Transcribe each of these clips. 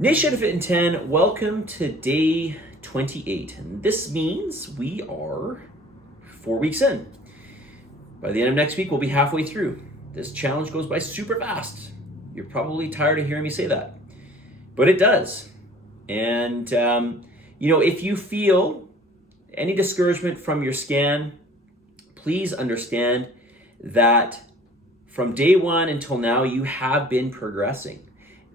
Nation of Fitin10, welcome to day 28. And this means we are 4 weeks in. By the end of next week, we'll be halfway through. This challenge goes by super fast. You're probably tired of hearing me say that, but it does. And, if you feel any discouragement from your scan, please understand that from day one until now, you have been progressing.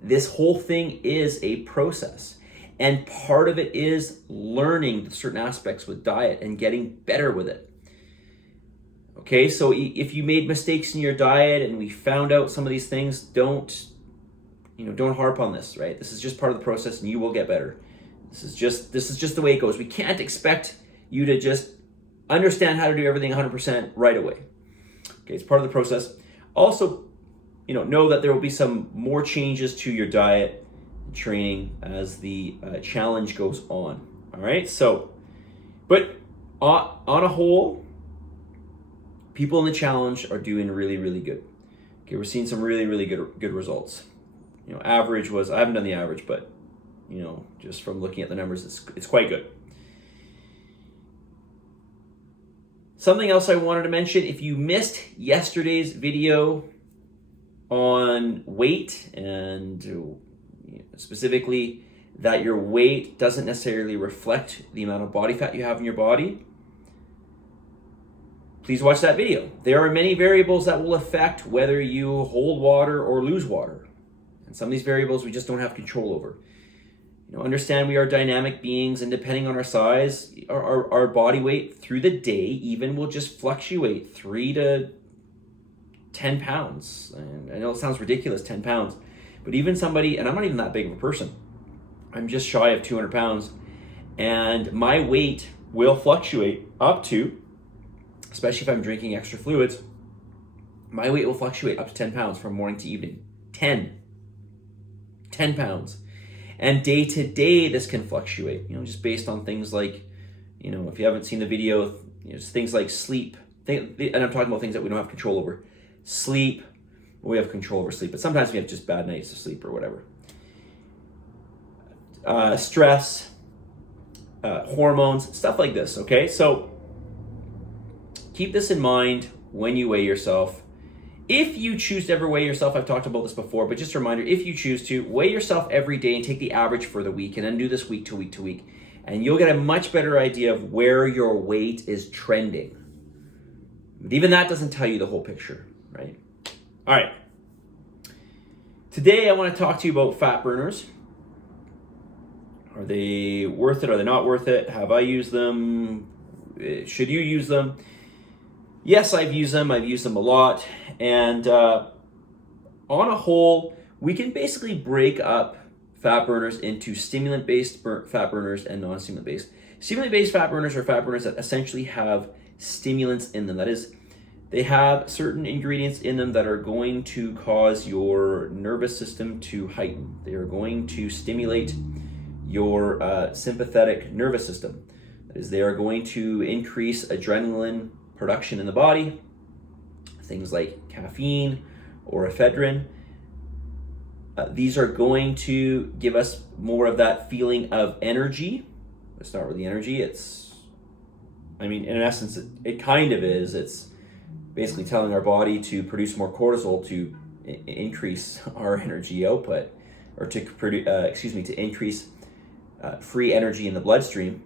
This whole thing is a process, and part of it is learning certain aspects with diet and getting better with it. Okay, so if you made mistakes in your diet and we found out some of these things, don't harp on this, right? This is just part of the process and you will get better. This is just the way it goes. We can't expect you to just understand how to do everything 100% right away. Okay, it's part of the process. Also, know that there will be some more changes to your diet and training as the challenge goes on. All right. So, but on a whole, people in the challenge are doing really, really good. Okay, we're seeing some really, really good results. Average was, I haven't done the average, but just from looking at the numbers, it's quite good. Something else I wanted to mention: if you missed yesterday's video on weight, and specifically that your weight doesn't necessarily reflect the amount of body fat you have in your body, please watch that video. There are many variables that will affect whether you hold water or lose water. And some of these variables we just don't have control over. Understand we are dynamic beings, and depending on our size, our body weight through the day even will just fluctuate 3 to 10 pounds. And I know it sounds ridiculous, 10 pounds, but even somebody, and I'm not even that big of a person, I'm just shy of 200 pounds, and my weight will fluctuate up to, especially if I'm drinking extra fluids, my weight will fluctuate up to 10 pounds from morning to evening. 10 pounds. And day to day, this can fluctuate, just based on things like, if you haven't seen the video, things like sleep, and I'm talking about things that we don't have control over. Sleep, we have control over sleep, but sometimes we have just bad nights of sleep or whatever. Stress, hormones, stuff like this, okay? So keep this in mind when you weigh yourself. If you choose to ever weigh yourself, I've talked about this before, but just a reminder, if you choose to, weigh yourself every day and take the average for the week, and then do this week to week to week, and you'll get a much better idea of where your weight is trending. But even that doesn't tell you the whole picture, right? All right. Today I want to talk to you about fat burners. Are they worth it? Are they not worth it? Have I used them? Should you use them? Yes, I've used them. I've used them a lot. And on a whole, we can basically break up fat burners into stimulant-based fat burners and non-stimulant-based. Stimulant-based fat burners are fat burners that essentially have stimulants in them. That is, they have certain ingredients in them that are going to cause your nervous system to heighten. They are going to stimulate your sympathetic nervous system. That is, they are going to increase adrenaline production in the body. Things like caffeine or ephedrine. These are going to give us more of that feeling of energy. It's not really energy. In essence, it kind of is. It's basically telling our body to produce more cortisol to increase our energy output, or to increase free energy in the bloodstream.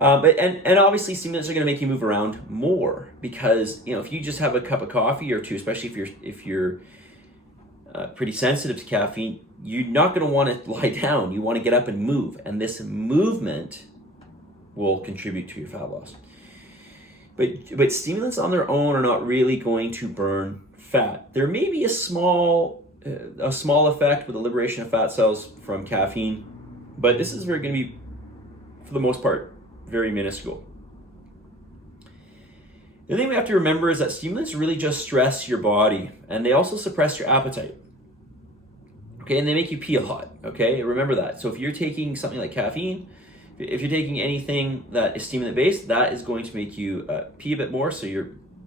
But obviously stimulants are going to make you move around more, because if you just have a cup of coffee or two, especially if you're pretty sensitive to caffeine, you're not going to want to lie down. You want to get up and move, and this movement will contribute to your fat loss. But stimulants on their own are not really going to burn fat. There may be a small effect with the liberation of fat cells from caffeine, but this is going to be, for the most part, very minuscule. The thing we have to remember is that stimulants really just stress your body, and they also suppress your appetite. Okay, and they make you pee a lot. Okay, remember that. So if you're taking something like caffeine, if you're taking anything that is stimulant based, that is going to make you pee a bit more. So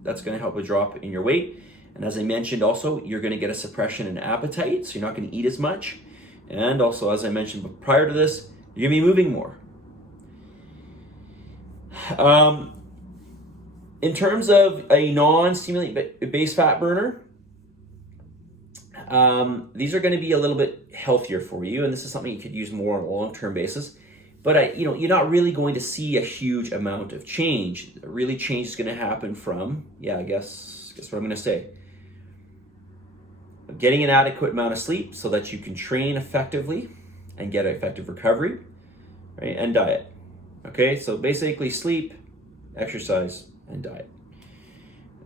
that's going to help a drop in your weight. And as I mentioned also, you're going to get a suppression in appetite, so you're not going to eat as much. And also, as I mentioned prior to this, you're going to be moving more. In terms of a non-stimulant based fat burner, these are going to be a little bit healthier for you, and this is something you could use more on a long-term basis. But you're not really going to see a huge amount of change. Really, change is going to happen from, I guess what I'm going to say. Getting an adequate amount of sleep so that you can train effectively and get effective recovery, right? And diet. Okay, so basically sleep, exercise, and diet.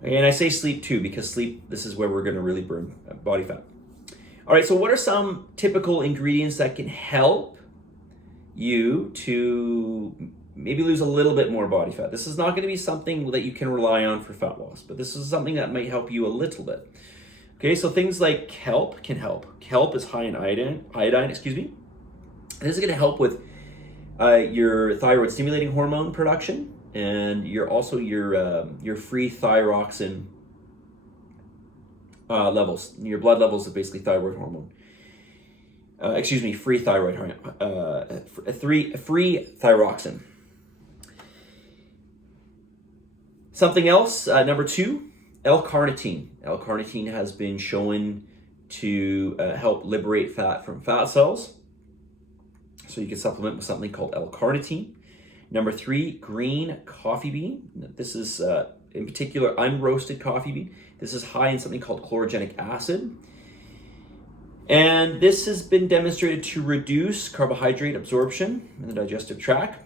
And I say sleep too because sleep, this is where we're going to really burn body fat. All right, so what are some typical ingredients that can help you to maybe lose a little bit more body fat? This is not going to be something that you can rely on for fat loss, but this is something that might help you a little bit. Okay, so things like kelp can help. Kelp is high in iodine. This is going to help with your thyroid stimulating hormone production, and your free thyroxine levels, your blood levels of basically thyroid hormone. Free thyroid hormone. Free thyroxine. Something else, number 2, L-carnitine. L-carnitine has been shown to help liberate fat from fat cells. So you can supplement with something called L-carnitine. Number 3, green coffee bean. This is, in particular, unroasted coffee bean. This is high in something called chlorogenic acid. And this has been demonstrated to reduce carbohydrate absorption in the digestive tract.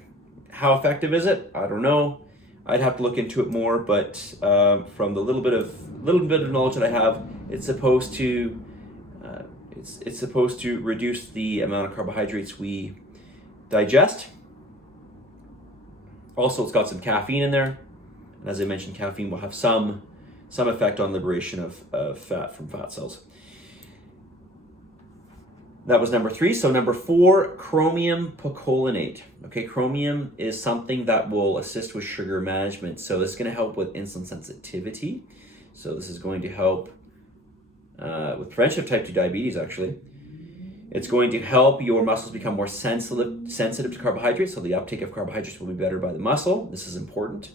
How effective is it? I don't know. I'd have to look into it more, but from the little bit of knowledge that I have, it's supposed to reduce the amount of carbohydrates we digest. Also, it's got some caffeine in there, and as I mentioned, caffeine will have some effect on liberation of fat from fat cells. That was number 3. So number 4, chromium picolinate. Okay, chromium is something that will assist with sugar management. So this is going to help with insulin sensitivity. So this is going to help with prevention of type 2 diabetes, actually. It's going to help your muscles become more sensitive to carbohydrates, so the uptake of carbohydrates will be better by the muscle. This is important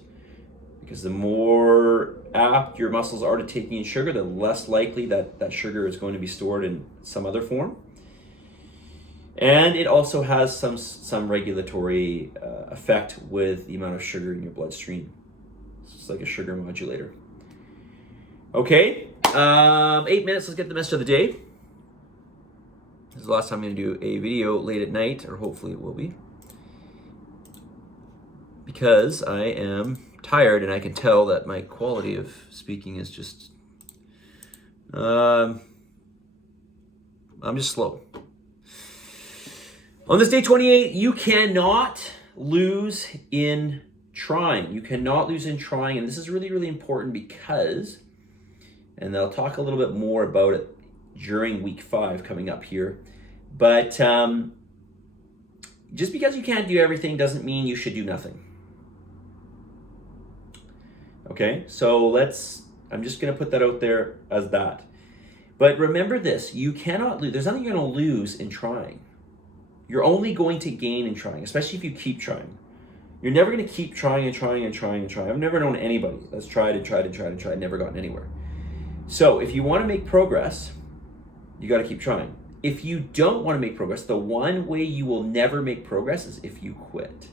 because the more apt your muscles are to taking in sugar, the less likely that sugar is going to be stored in some other form. And it also has some regulatory effect with the amount of sugar in your bloodstream. It's like a sugar modulator. Okay, 8 minutes, let's get the message of the day. This is the last time I'm going to do a video late at night, or hopefully it will be, because I am tired and I can tell that my quality of speaking is just, I'm just slow. On this day 28, you cannot lose in trying. You cannot lose in trying, and this is really, really important because, and I'll talk a little bit more about it during week 5 coming up here, but just because you can't do everything doesn't mean you should do nothing. Okay, so I'm just going to put that out there as that. But remember this, you cannot lose. There's nothing you're going to lose in trying. You're only going to gain in trying, especially if you keep trying. You're never going to keep trying and trying and trying and trying. I've never known anybody that's tried and tried and tried and tried, never gotten anywhere. So if you want to make progress, you got to keep trying. If you don't want to make progress, the one way you will never make progress is if you quit,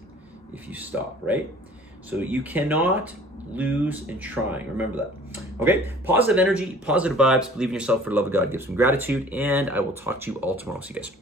if you stop, right? So you cannot lose in trying. Remember that. Okay, positive energy, positive vibes, believe in yourself, for the love of God, give some gratitude, and I will talk to you all tomorrow. See you guys.